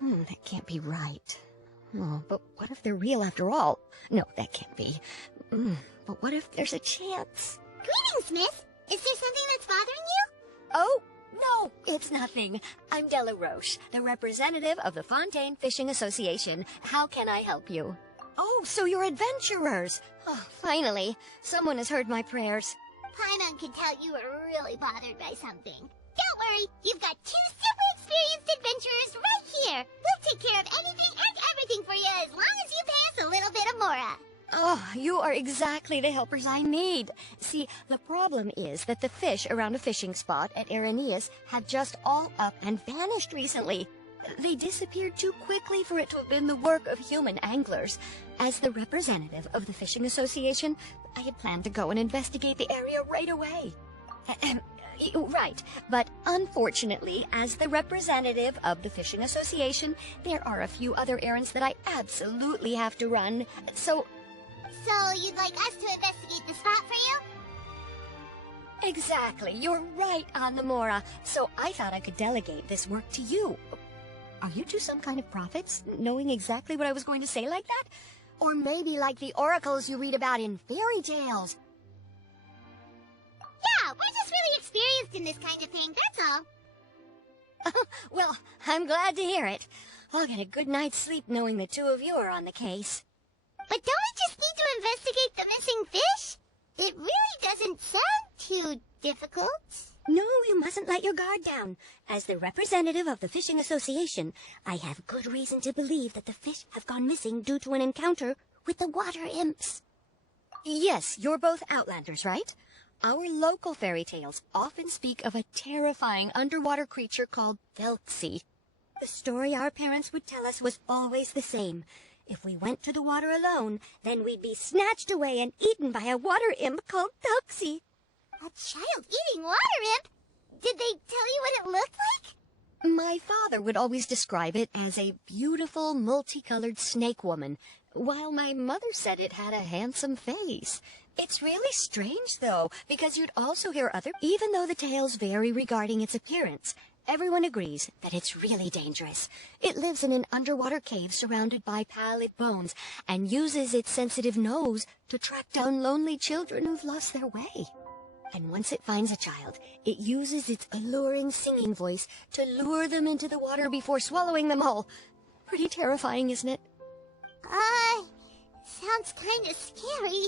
That can't be right. Oh, but what if they're real after all? No, that can't be. But what if there's a chance? Greetings, miss. Is there something that's bothering you? Oh, no, it's nothing. I'm Della Roche, the representative of the Fontaine Fishing Association. How can I help you? Oh, so you're adventurers. Oh, finally, someone has heard my prayers. Paimon could tell you were really bothered by something. Don't worry, you've got 2 super experienced adventurers right here. We'll take care of anything and everything for you as long as you pay us a little bit of mora. Oh, you are exactly the helpers I need. See, the problem is that the fish around a fishing spot at Araneus have just all up and vanished recently. They disappeared too quickly for it to have been the work of human anglers. As the representative of the Fishing Association, I had planned to go and investigate the area right away. Right, but unfortunately, as the representative of the Fishing Association, there are a few other errands that I absolutely have to run. So you'd like us to investigate the spot for you? Exactly, you're right on the Mora. So I thought I could delegate this work to you. Are you two some kind of prophets, knowing exactly what I was going to say like that? Or maybe like the oracles you read about in fairy tales? Yeah, we're just really experienced in this kind of thing, that's all. Well, I'm glad to hear it. I'll get a good night's sleep knowing the two of you are on the case. But don't we just need to investigate the missing fish? It really doesn't sound too difficult. No, you mustn't let your guard down. As the representative of the Fishing Association, I have good reason to believe that the fish have gone missing due to an encounter with the water imps. Yes, you're both Outlanders, right? Our local fairy tales often speak of a terrifying underwater creature called Thelxie. The story our parents would tell us was always the same. If we went to the water alone, then we'd be snatched away and eaten by a water imp called Thelxie. A child-eating water imp? Did they tell you what it looked like? My father would always describe it as a beautiful, multicolored snake woman, while my mother said it had a handsome face. It's really strange, though, because you'd also hear even though the tales vary regarding its appearance, everyone agrees that it's really dangerous. It lives in an underwater cave surrounded by pallid bones and uses its sensitive nose to track down lonely children who've lost their way. And once it finds a child, it uses its alluring singing voice to lure them into the water before swallowing them whole. Pretty terrifying, isn't it? Sounds kinda scary.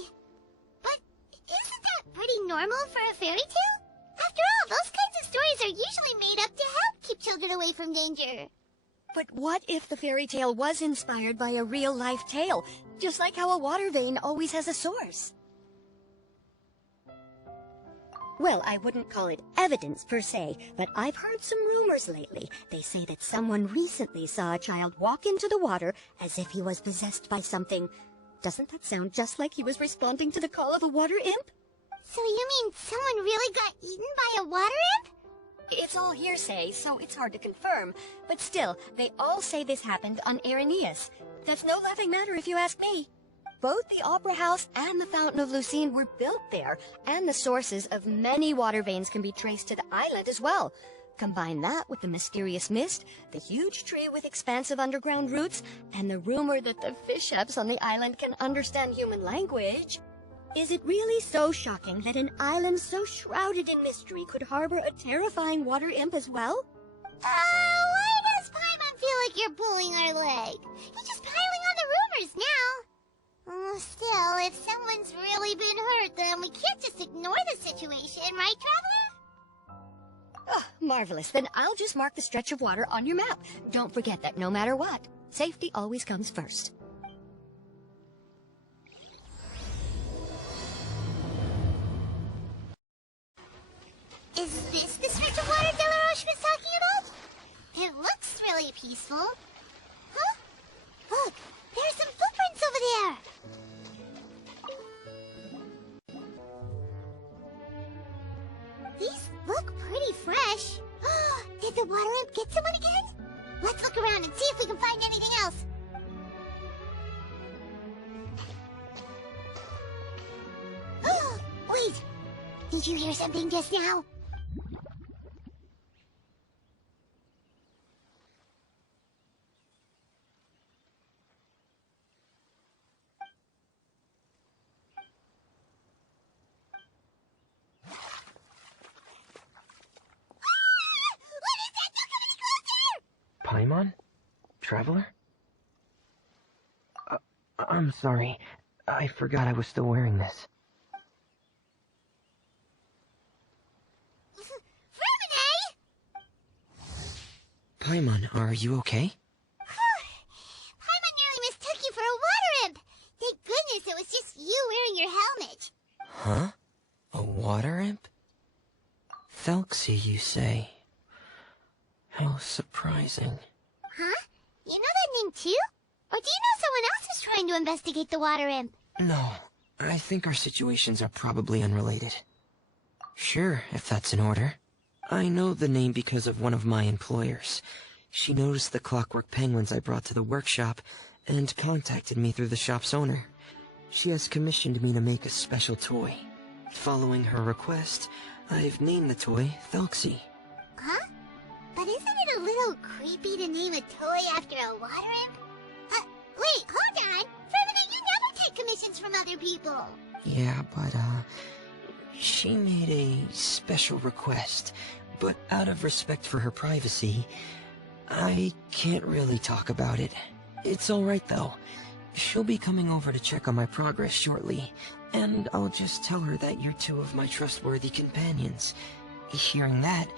But isn't that pretty normal for a fairy tale? After all, those kinds of stories are usually made up to help keep children away from danger. But what if the fairy tale was inspired by a real-life tale, just like how a water vein always has a source? Well, I wouldn't call it evidence per se, but I've heard some rumors lately. They say that someone recently saw a child walk into the water as if he was possessed by something. Doesn't that sound just like he was responding to the call of a water imp? So you mean someone really got eaten by a water imp? It's all hearsay, so it's hard to confirm. But still, they all say this happened on Araneus. That's no laughing matter if you ask me. Both the Opera House and the Fountain of Lucine were built there, and the sources of many water veins can be traced to the island as well. Combine that with the mysterious mist, the huge tree with expansive underground roots, and the rumor that the fish-apes on the island can understand human language. Is it really so shocking that an island so shrouded in mystery could harbor a terrifying water imp as well? Why does Paimon feel like you're pulling our leg? You're just piling on the rumors now. Still, if someone's really been hurt, then we can't just ignore the situation, right, Traveler? Oh, marvelous. Then I'll just mark the stretch of water on your map. Don't forget that no matter what, safety always comes first. Is this the stretch of water Della Roche was talking about? It looks really peaceful. Huh? Look, there's some footprints over there. These look pretty fresh. Did the water imp get someone again? Let's look around and see if we can find anything else. Wait! Did you hear something just now? Paimon? Traveler? I'm sorry. I forgot I was still wearing this. Freminet! Paimon, are you okay? Paimon nearly mistook you for a water imp! Thank goodness it was just you wearing your helmet. Huh? A water imp? Thelxie, you say? How surprising. Huh? You know that name too? Or do you know someone else is trying to investigate the water imp? No, I think our situations are probably unrelated. Sure, if that's in order. I know the name because of one of my employers. She noticed the clockwork penguins I brought to the workshop and contacted me through the shop's owner. She has commissioned me to make a special toy. Following her request, I've named the toy Thelxie. Huh? But isn't it a little creepy to name a toy after a water imp? Wait, hold on! Freminet, you never take commissions from other people! Yeah, but, she made a special request, but out of respect for her privacy, I can't really talk about it. It's alright though. She'll be coming over to check on my progress shortly, and I'll just tell her that you're two of my trustworthy companions. Hearing that,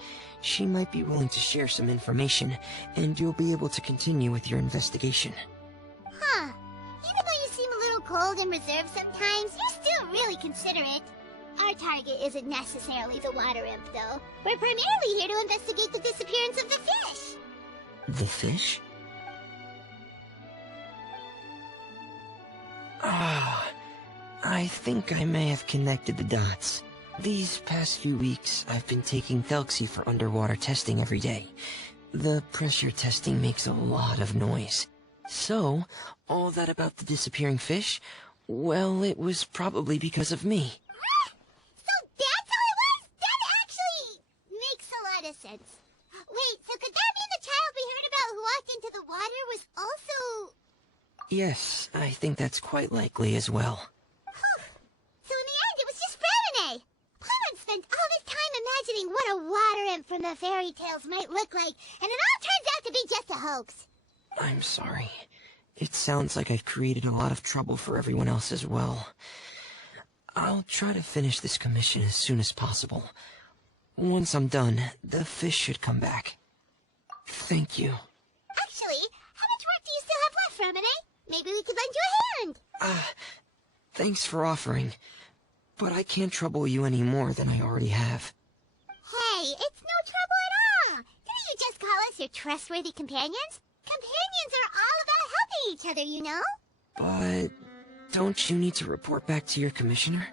she might be willing to share some information, and you'll be able to continue with your investigation. Huh. Even though you seem a little cold and reserved sometimes, you're still really considerate. Our target isn't necessarily the water imp, though. We're primarily here to investigate the disappearance of the fish. The fish? Ah, I think I may have connected the dots. These past few weeks, I've been taking Thelxie for underwater testing every day. The pressure testing makes a lot of noise. So, all that about the disappearing fish? Well, it was probably because of me. So that's how it was? That actually makes a lot of sense. Wait, so could that mean the child we heard about who walked into the water was also... Yes, I think that's quite likely as well. So in the end, it was just Freminet! Paimon spent all this time imagining what a water imp from the fairy tales might look like, and it all turns out to be just a hoax. I'm sorry. It sounds like I've created a lot of trouble for everyone else as well. I'll try to finish this commission as soon as possible. Once I'm done, the fish should come back. Thank you. Actually, how much work do you still have left, Freminet? Maybe we could lend you a hand. Thanks for offering, but I can't trouble you any more than I already have. Hey, it's no trouble at all. Didn't you just call us your trustworthy companions? Companions are all about helping each other, you know? But don't you need to report back to your commissioner?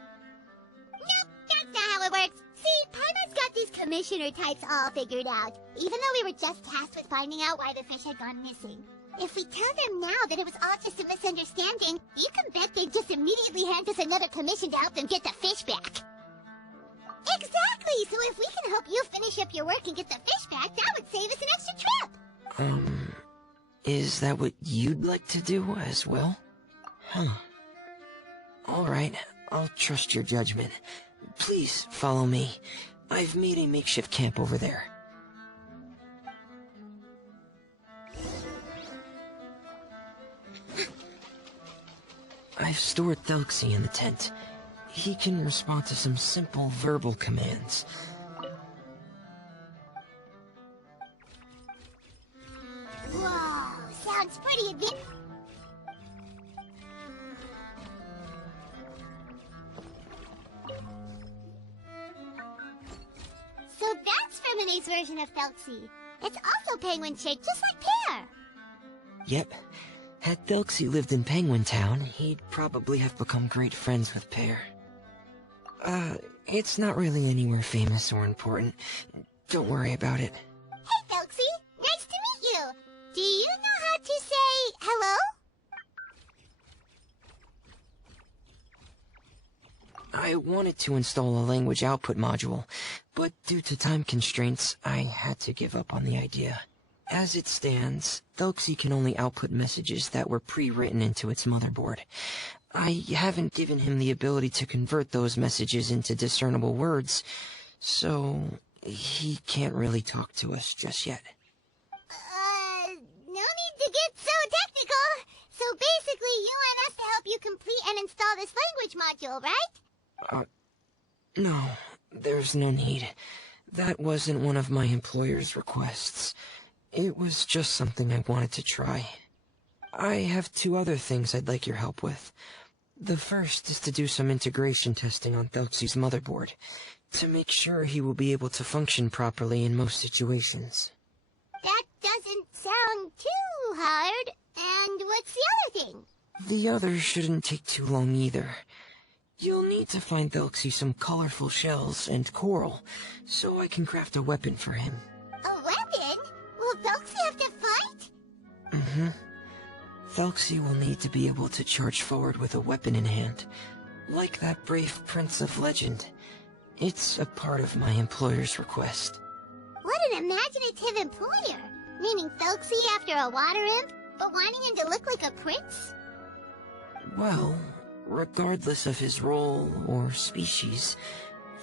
Nope, that's not how it works. See, Paimon's got these commissioner types all figured out, even though we were just tasked with finding out why the fish had gone missing. If we tell them now that it was all just a misunderstanding, you can bet they'd just immediately hand us another commission to help them get the fish back. Exactly, so if we can help you finish up your work and get the fish back, that would save us an extra trip. Is that what you'd like to do as well? Huh. Alright, I'll trust your judgment. Please follow me. I've made a makeshift camp over there. I've stored Thelxie in the tent. He can respond to some simple verbal commands. Whoa, sounds pretty advanced. So that's Freminet's version of Thelxie. It's also penguin-shaped, just like Pear. Yep. Had Thelxie lived in Penguin Town, he'd probably have become great friends with Pear. It's not really anywhere famous or important. Don't worry about it. Hey, Thelxie! Nice to meet you! Do you know how to say hello? I wanted to install a language output module, but due to time constraints, I had to give up on the idea. As it stands, Thelxie can only output messages that were pre-written into its motherboard. I haven't given him the ability to convert those messages into discernible words, so he can't really talk to us just yet. tutorial, right? No, there's no need. That wasn't one of my employer's requests. It was just something I wanted to try. I have 2 other things I'd like your help with. The first is to do some integration testing on Thelxie's motherboard, to make sure he will be able to function properly in most situations. That doesn't sound too hard. And what's the other thing? The other shouldn't take too long either. You'll need to find Thelxie some colorful shells and coral, so I can craft a weapon for him. A weapon? Will Thelxie have to fight? Mm-hmm. Thelxie will need to be able to charge forward with a weapon in hand, like that brave prince of legend. It's a part of my employer's request. What an imaginative employer! Naming Thelxie after a water imp, but wanting him to look like a prince? Well, regardless of his role or species,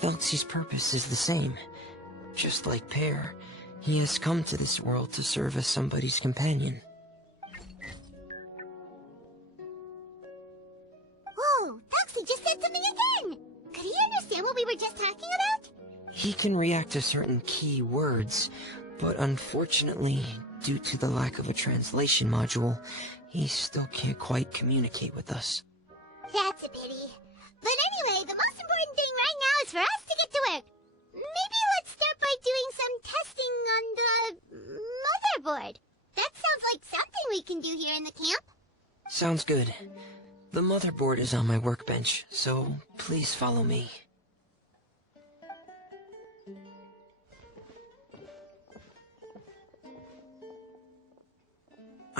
Thelxie's purpose is the same. Just like Pear, he has come to this world to serve as somebody's companion. Whoa, Thelxie just said something again! Could he understand what we were just talking about? He can react to certain key words, but unfortunately, due to the lack of a translation module, he still can't quite communicate with us. That's a pity. But anyway, the most important thing right now is for us to get to work. Maybe let's start by doing some testing on the motherboard. That sounds like something we can do here in the camp. Sounds good. The motherboard is on my workbench, so please follow me.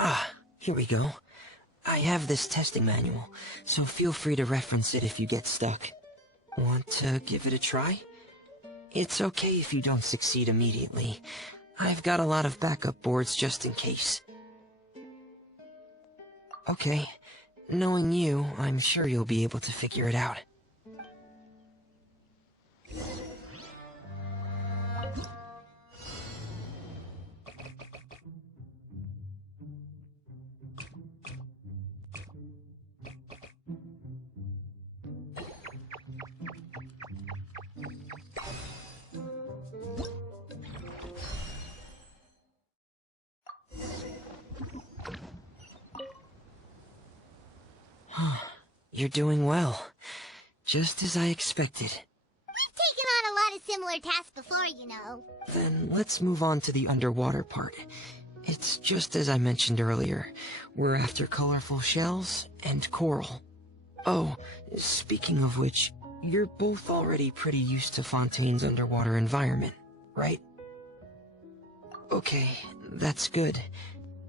Ah, here we go. I have this testing manual, so feel free to reference it if you get stuck. Want to give it a try? It's okay if you don't succeed immediately. I've got a lot of backup boards just in case. Okay, knowing you, I'm sure you'll be able to figure it out. You're doing well. Just as I expected. We've taken on a lot of similar tasks before, you know. Then let's move on to the underwater part. It's just as I mentioned earlier. We're after colorful shells and coral. Oh, speaking of which, you're both already pretty used to Fontaine's underwater environment, right? Okay, that's good.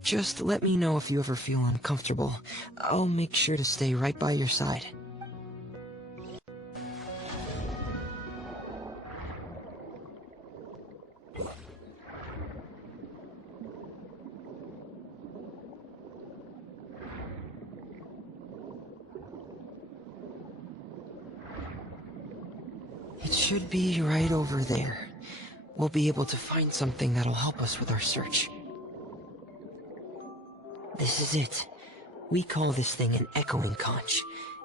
Just let me know if you ever feel uncomfortable. I'll make sure to stay right by your side. It should be right over there. We'll be able to find something that'll help us with our search. This is it. We call this thing an echoing conch.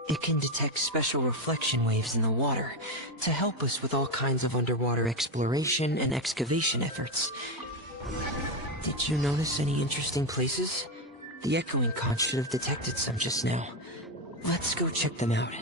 It can detect special reflection waves in the water to help us with all kinds of underwater exploration and excavation efforts. Did you notice any interesting places? The echoing conch should have detected some just now. Let's go check them out.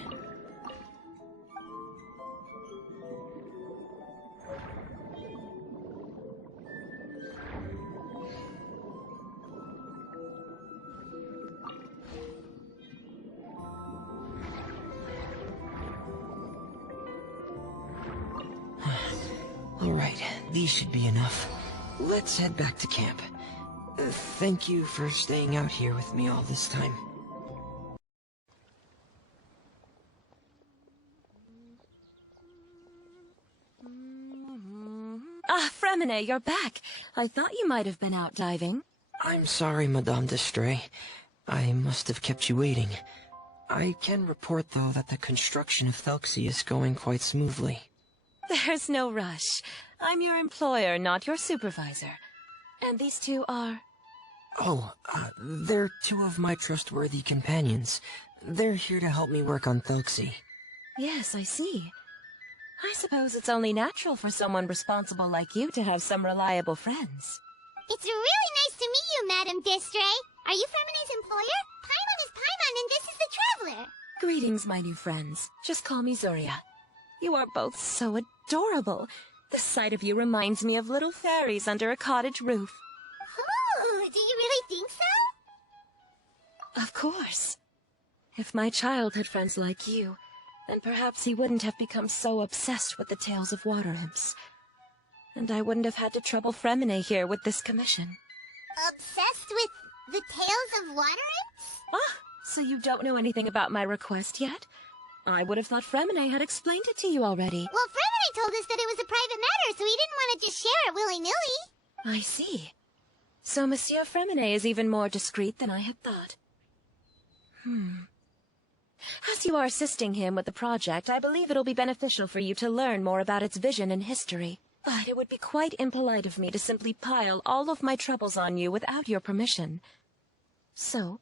Alright, these should be enough. Let's head back to camp. Thank you for staying out here with me all this time. Ah, Freminet, you're back. I thought you might have been out diving. I'm sorry, Madame d'Estray. I must have kept you waiting. I can report, though, that the construction of Thelxie is going quite smoothly. There's no rush. I'm your employer, not your supervisor. And these two are... Oh, they're 2 of my trustworthy companions. They're here to help me work on Thelxie. Yes, I see. I suppose it's only natural for someone responsible like you to have some reliable friends. It's really nice to meet you, Madam Destray. Are you Freminet's employer? Paimon is Paimon, and this is the Traveler. Greetings, my new friends. Just call me Zuria. You are both so adorable. The sight of you reminds me of little fairies under a cottage roof. Oh, do you really think so? Of course. If my child had friends like you, then perhaps he wouldn't have become so obsessed with the tales of water imps. And I wouldn't have had to trouble Freminet here with this commission. Obsessed with the tales of water imps? Ah, so you don't know anything about my request yet? I would have thought Freminet had explained it to you already. Well, Freminet told us that it was a private matter, so he didn't want to just share it willy-nilly. I see. So Monsieur Freminet is even more discreet than I had thought. As you are assisting him with the project, I believe it'll be beneficial for you to learn more about its vision and history. But it would be quite impolite of me to simply pile all of my troubles on you without your permission. So,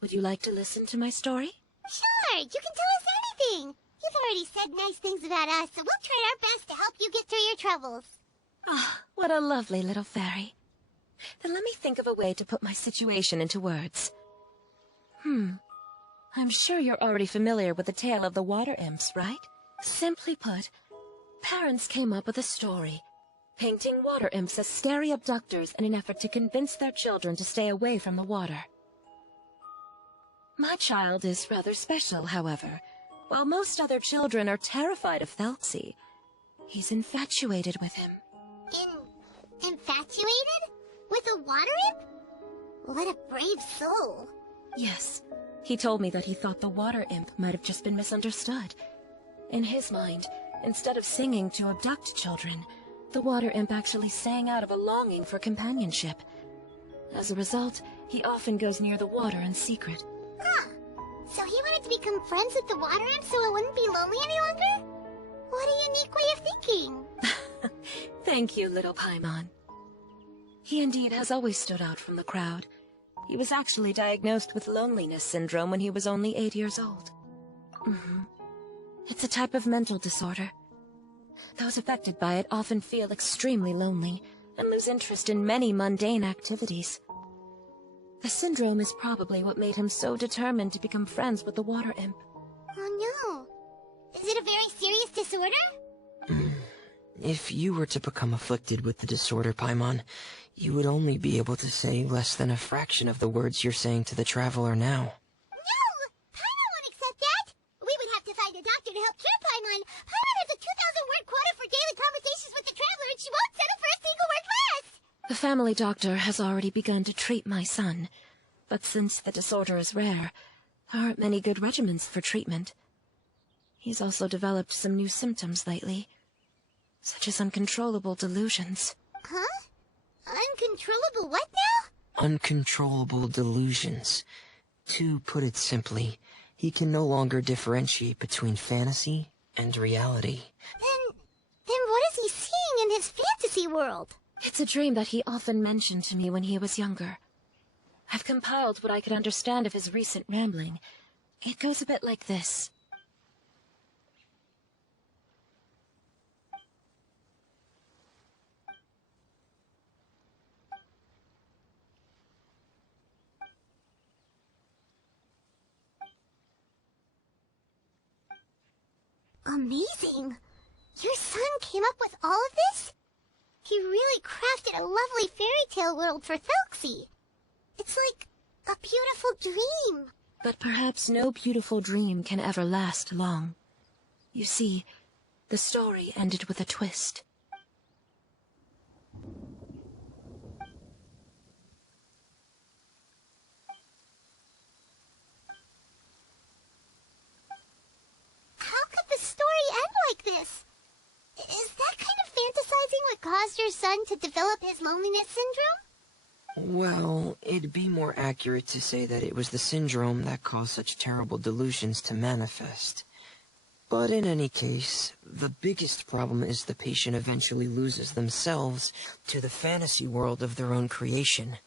would you like to listen to my story? Sure, you can tell us anything. You've already said nice things about us, so we'll try our best to help you get through your troubles. Ah, what a lovely little fairy. Then let me think of a way to put my situation into words. I'm sure you're already familiar with the tale of the water imps, right? Simply put, parents came up with a story, painting water imps as starry abductors in an effort to convince their children to stay away from the water. My child is rather special, however. While most other children are terrified of Thelxie, he's infatuated with him. Infatuated? With a water imp? What a brave soul. Yes. He told me that he thought the water imp might have just been misunderstood. In his mind, instead of singing to abduct children, the water imp actually sang out of a longing for companionship. As a result, he often goes near the water in secret. Huh. So he wanted to become friends with the water imp so it wouldn't be lonely any longer? What a unique way of thinking. Thank you, little Paimon. He indeed has always stood out from the crowd. He was actually diagnosed with loneliness syndrome when he was only 8 years old. It's a type of mental disorder. Those affected by it often feel extremely lonely and lose interest in many mundane activities. The syndrome is probably what made him so determined to become friends with the water imp. Oh no. Is it a very serious disorder? If you were to become afflicted with the disorder, Paimon, you would only be able to say less than a fraction of the words you're saying to the Traveler now. No! Paimon won't accept that! We would have to find a doctor to help cure Paimon. Paimon has a 2,000-word quota for daily conversations with the Traveler, and she won't settle for a single word less! The family doctor has already begun to treat my son, but since the disorder is rare, there aren't many good regimens for treatment. He's also developed some new symptoms lately, such as uncontrollable delusions. Huh? Uncontrollable what now? Uncontrollable delusions. To put it simply, he can no longer differentiate between fantasy and reality. Then what is he seeing in his fantasy world? It's a dream that he often mentioned to me when he was younger. I've compiled what I could understand of his recent rambling. It goes a bit like this. Amazing! Your son came up with all of this? He really crafted a lovely fairy tale world for Thelxie. It's like a beautiful dream. But perhaps no beautiful dream can ever last long. You see, the story ended with a twist. How could the story end like this? Is that kind of fantasizing what caused your son to develop his loneliness syndrome? Well, it'd be more accurate to say that it was the syndrome that caused such terrible delusions to manifest. But in any case, the biggest problem is the patient eventually loses themselves to the fantasy world of their own creation.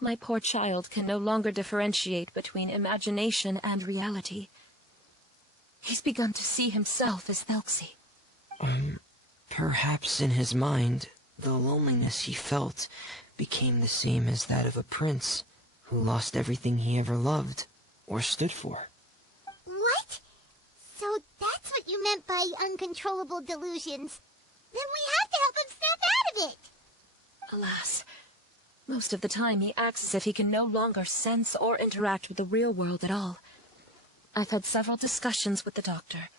My poor child can no longer differentiate between imagination and reality. He's begun to see himself as Thelxie. Perhaps in his mind, the loneliness he felt became the same as that of a prince who lost everything he ever loved or stood for. What? So that's what you meant by uncontrollable delusions. Then we have to help him snap out of it. Alas, most of the time he acts as if he can no longer sense or interact with the real world at all. I've had several discussions with the doctor,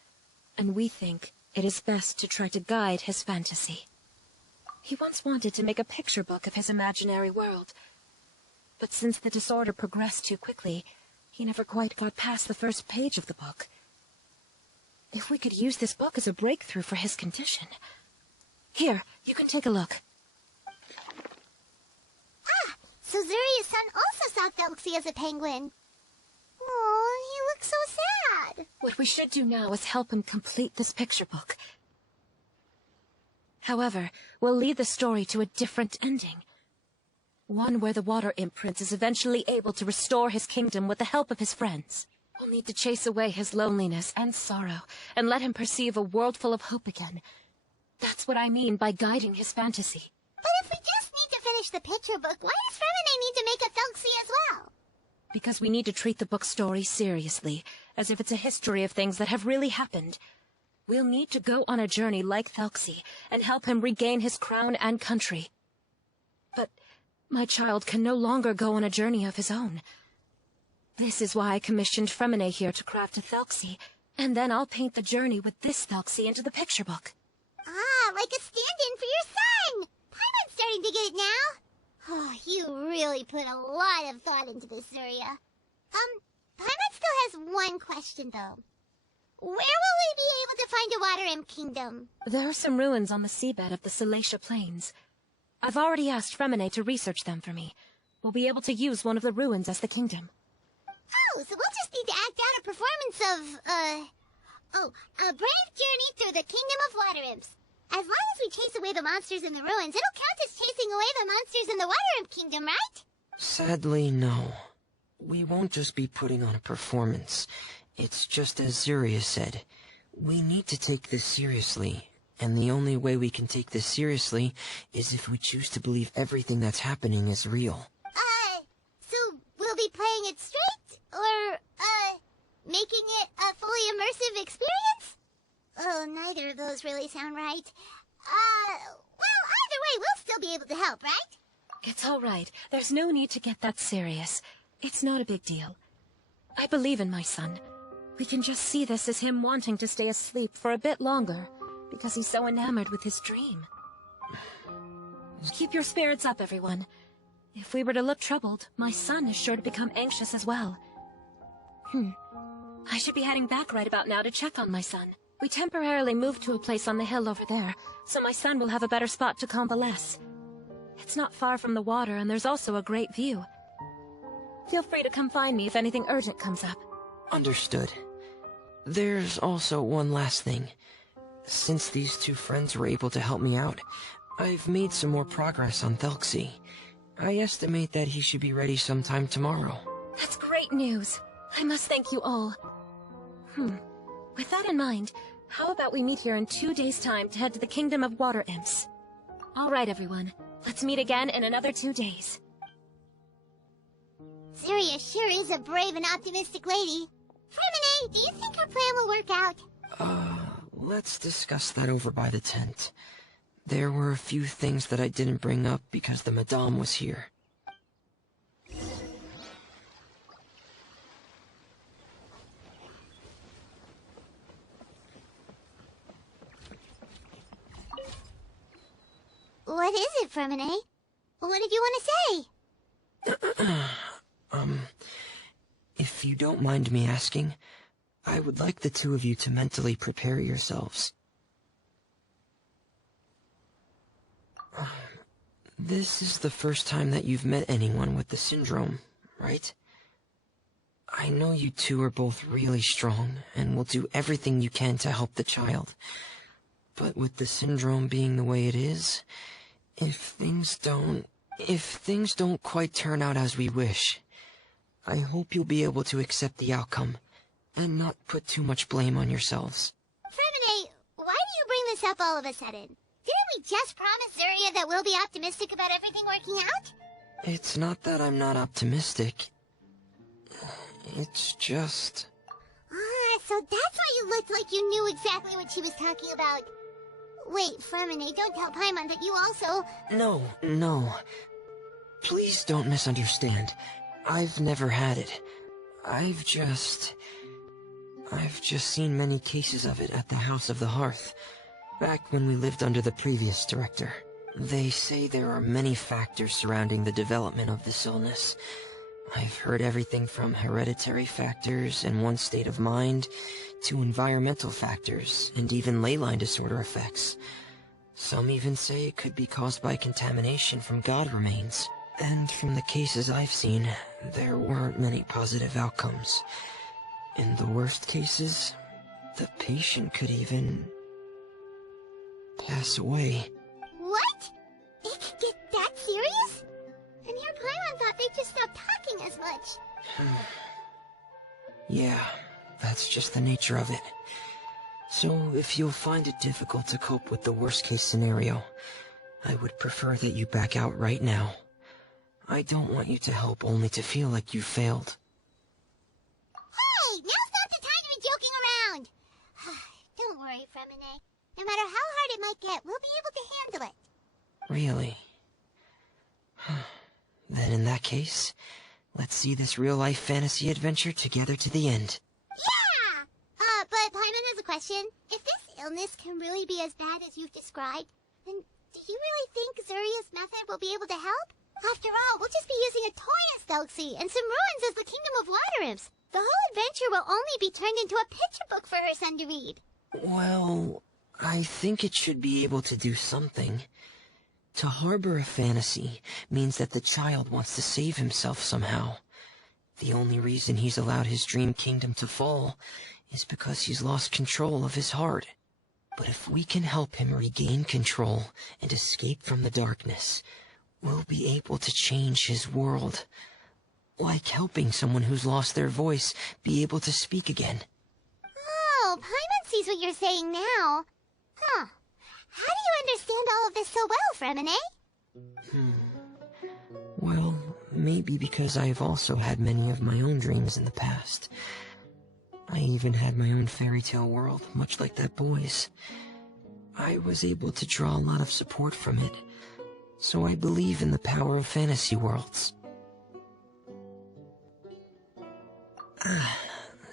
and we think it is best to try to guide his fantasy. He once wanted to make a picture book of his imaginary world, but since the disorder progressed too quickly, he never quite got past the first page of the book. If we could use this book as a breakthrough for his condition... Here, you can take a look. Ah, so Zuria's-san also saw Thelxie as a penguin. Oh, he looks so sad. What we should do now is help him complete this picture book. However, we'll lead the story to a different ending. One where the Water Imp Prince is eventually able to restore his kingdom with the help of his friends. We'll need to chase away his loneliness and sorrow, and let him perceive a world full of hope again. That's what I mean by guiding his fantasy. But if we just need to finish the picture book, why does Freminet need to make a Thelxie as well? Because we need to treat the book's story seriously, as if it's a history of things that have really happened. We'll need to go on a journey like Thelxie, and help him regain his crown and country. But my child can no longer go on a journey of his own. This is why I commissioned Freminet here to craft a Thelxie, and then I'll paint the journey with this Thelxie into the picture book. Ah, like a stand-in for your son! Paimon's starting to get it now. Oh, you really put a lot of thought into this, Zuria. Paimon still has one question, though. Where will we be able to find a Water Imp Kingdom? There are some ruins on the seabed of the Salacia Plains. I've already asked Freminet to research them for me. We'll be able to use one of the ruins as the kingdom. Oh, so we'll just need to act out a performance of, a brave journey through the Kingdom of Water Imps. As long as we chase away the monsters in the ruins, it'll count as chasing away the monsters in the Water Imp Kingdom, right? Sadly, no. We won't just be putting on a performance. It's just as Zuria said. We need to take this seriously. And the only way we can take this seriously is if we choose to believe everything that's happening is real. So we'll be playing it straight? Or, making it a fully immersive experience? Oh, neither of those really sound right. Well, either way, we'll still be able to help, right? It's all right. There's no need to get that serious. It's not a big deal. I believe in my son. We can just see this as him wanting to stay asleep for a bit longer, because he's so enamored with his dream. Keep your spirits up, everyone. If we were to look troubled, my son is sure to become anxious as well. I should be heading back right about now to check on my son. We temporarily moved to a place on the hill over there, so my son will have a better spot to convalesce. It's not far from the water, and there's also a great view. Feel free to come find me if anything urgent comes up. Understood. There's also one last thing. Since these two friends were able to help me out, I've made some more progress on Thelxie. I estimate that he should be ready sometime tomorrow. That's great news. I must thank you all. With that in mind, how about we meet here in 2 days' time to head to the Kingdom of Water Imps? All right, everyone. Let's meet again in another 2 days. Zuria sure is a brave and optimistic lady. Freminet, do you think her plan will work out? Let's discuss that over by the tent. There were a few things that I didn't bring up because the Madame was here. What is it, Freminet? What did you want to say? If you don't mind me asking, I would like the two of you to mentally prepare yourselves. This is the first time that you've met anyone with the syndrome, right? I know you two are both really strong and will do everything you can to help the child. But with the syndrome being the way it is, if things don't quite turn out as we wish, I hope you'll be able to accept the outcome and not put too much blame on yourselves. Freminet, why do you bring this up all of a sudden? Didn't we just promise Zuria that we'll be optimistic about everything working out? It's not that I'm not optimistic. It's just... Ah, so that's why you looked like you knew exactly what she was talking about. Wait, Freminet, don't tell Paimon that you also... No. Please don't misunderstand. I've never had it. I've just seen many cases of it at the House of the Hearth, back when we lived under the previous director. They say there are many factors surrounding the development of this illness. I've heard everything from hereditary factors and one's state of mind, to environmental factors, and even ley line disorder effects. Some even say it could be caused by contamination from god remains. And from the cases I've seen, there weren't many positive outcomes. In the worst cases, the patient could even pass away. What? It could get that serious? And here Paimon thought they'd just stop talking as much. Yeah, that's just the nature of it. So, if you'll find it difficult to cope with the worst-case scenario, I would prefer that you back out right now. I don't want you to help only to feel like you failed. Hey, now's not the time to be joking around! Don't worry, Freminet. No matter how hard it might get, we'll be able to handle it. Really? Then in that case, let's see this real-life fantasy adventure together to the end. Yeah! But Paimon has a question. If this illness can really be as bad as you've described, then do you really think Zuria's method will be able to help? After all, we'll just be using a toy as Thelxie and some ruins as the Kingdom of Water Imps. The whole adventure will only be turned into a picture book for her son to read. Well, I think it should be able to do something. To harbor a fantasy means that the child wants to save himself somehow. The only reason he's allowed his dream kingdom to fall is because he's lost control of his heart. But if we can help him regain control and escape from the darkness, we'll be able to change his world. Like helping someone who's lost their voice be able to speak again. Oh, Paimon sees what you're saying now. Huh. How do you understand all of this so well, Freminet? Well, maybe because I've also had many of my own dreams in the past. I even had my own fairy tale world, much like that boy's. I was able to draw a lot of support from it, so I believe in the power of fantasy worlds.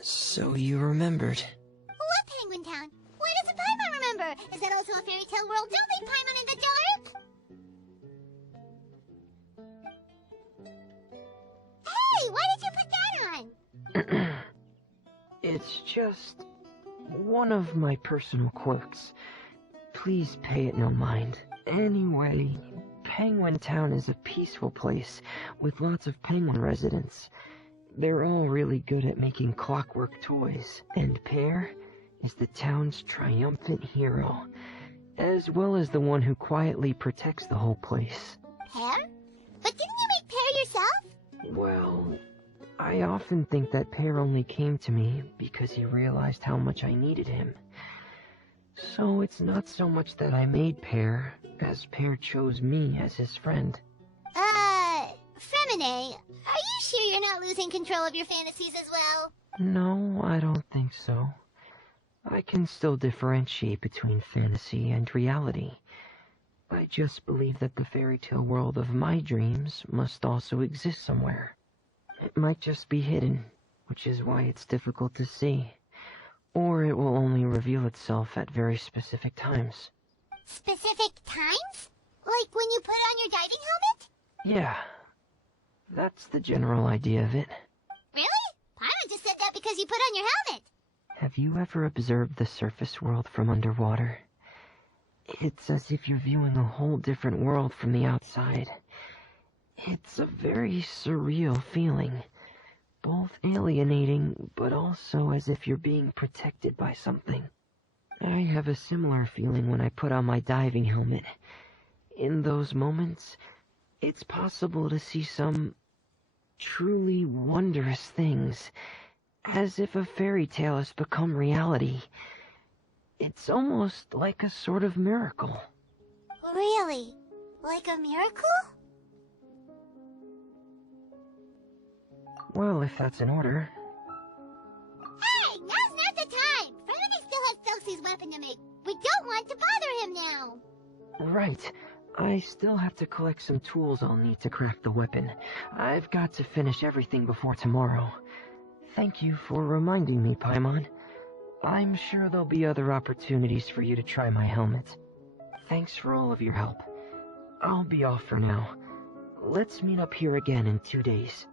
So you remembered. What Penguin Town? Why doesn't Paimon remember? Is that also a fairy tale world? Don't leave Paimon in the dark! Hey, why did you put that on? It's just one of my personal quirks. Please pay it no mind. Anyway, Penguin Town is a peaceful place with lots of penguin residents. They're all really good at making clockwork toys, and Pear is the town's triumphant hero, as well as the one who quietly protects the whole place. Pear? But didn't you make Pear yourself? Well, I often think that Pear only came to me because he realized how much I needed him. So it's not so much that I made Pear, as Pear chose me as his friend. Freminet, are you sure you're not losing control of your fantasies as well? No, I don't think so. I can still differentiate between fantasy and reality. I just believe that the fairy tale world of my dreams must also exist somewhere. It might just be hidden, which is why it's difficult to see. Or it will only reveal itself at very specific times. Specific times? Like when you put on your diving helmet? Yeah, that's the general idea of it. Really? Paimon just said that because you put on your helmet. Have you ever observed the surface world from underwater? It's as if you're viewing a whole different world from the outside. It's a very surreal feeling. Both alienating, but also as if you're being protected by something. I have a similar feeling when I put on my diving helmet. In those moments, it's possible to see some truly wondrous things, as if a fairy tale has become reality. It's almost like a sort of miracle. Really? Like a miracle? Well, if that's in order. Hey, now's not the time! Freminet still has Thelxie's weapon to make. We don't want to bother him now. Right. I still have to collect some tools I'll need to craft the weapon. I've got to finish everything before tomorrow. Thank you for reminding me, Paimon. I'm sure there'll be other opportunities for you to try my helmet. Thanks for all of your help. I'll be off for now. Let's meet up here again in 2 days.